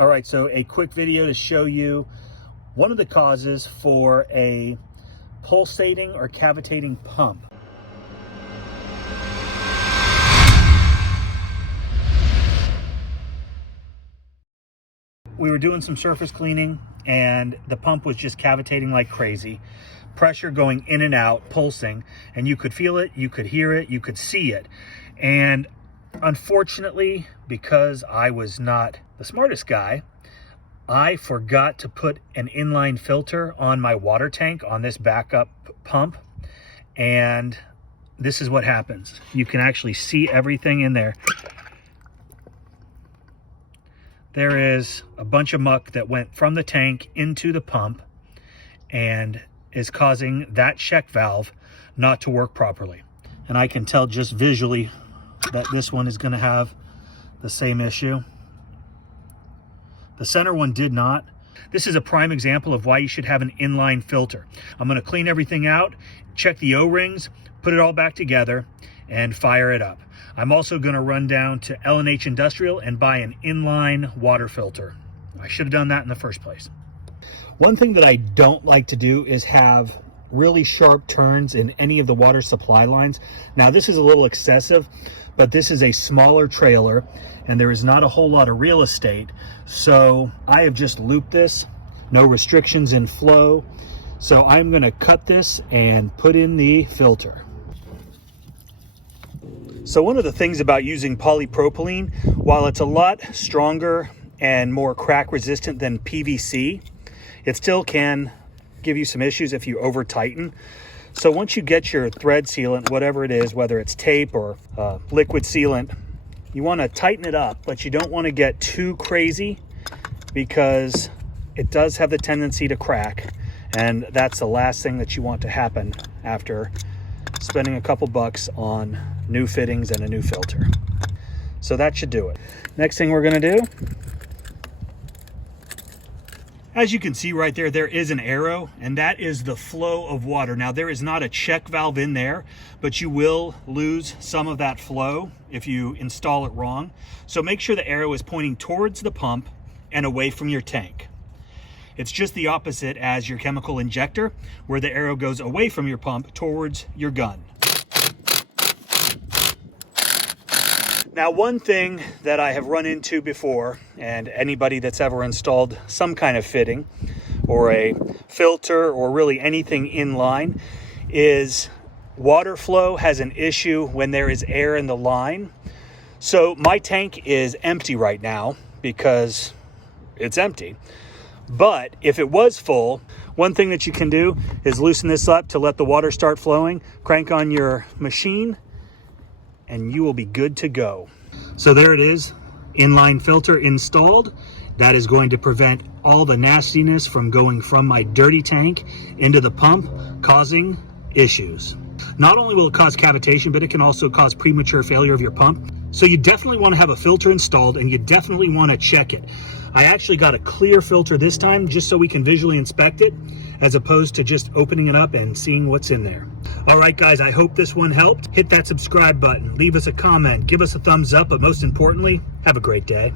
All right, so a quick video to show you one of the causes for a pulsating or cavitating pump. We were doing some surface cleaning and the pump was just cavitating like crazy. Pressure going in and out, pulsing, and you could feel it, you could hear it, you could see it. And unfortunately, because I was not the smartest guy, I forgot to put an inline filter on my water tank on this backup pump. And this is what happens. You can actually see everything in there. There is a bunch of muck that went from the tank into the pump and is causing that check valve not to work properly. And I can tell just visually that this one is going to have the same issue. The center one did not. This is a prime example of why you should have an inline filter. I'm going to clean everything out, check the O-rings, put it all back together, and fire it up. I'm also going to run down to L&H Industrial and buy an inline water filter. I should have done that in the first place. One thing that I don't like to do is have really sharp turns in any of the water supply lines. Now this is a little excessive, but this is a smaller trailer and there is not a whole lot of real estate. So I have just looped this, no restrictions in flow. So I'm going to cut this and put in the filter. So one of the things about using polypropylene, while it's a lot stronger and more crack resistant than PVC, it still can give you some issues if you over tighten. So once you get your thread sealant, whatever it is, whether it's tape or liquid sealant, you want to tighten it up, but you don't want to get too crazy because it does have the tendency to crack. And that's the last thing that you want to happen after spending a couple bucks on new fittings and a new filter. So that should do it. Next thing we're going to do, as you can see right there, there is an arrow, and that is the flow of water. Now there is not a check valve in there, but you will lose some of that flow if you install it wrong. So make sure the arrow is pointing towards the pump and away from your tank. It's just the opposite as your chemical injector, where the arrow goes away from your pump towards your gun. Now, one thing that I have run into before, and anybody that's ever installed some kind of fitting or a filter or really anything in line, is water flow has an issue when there is air in the line. So my tank is empty right now because it's empty. But if it was full, one thing that you can do is loosen this up to let the water start flowing, crank on your machine, and you will be good to go. So there it is, inline filter installed. That is going to prevent all the nastiness from going from my dirty tank into the pump, causing issues. Not only will it cause cavitation, but it can also cause premature failure of your pump. So you definitely want to have a filter installed, and you definitely want to check it. I actually got a clear filter this time just so we can visually inspect it, as opposed to just opening it up and seeing what's in there. All right, guys, I hope this one helped. Hit that subscribe button, leave us a comment, give us a thumbs up, but most importantly, have a great day.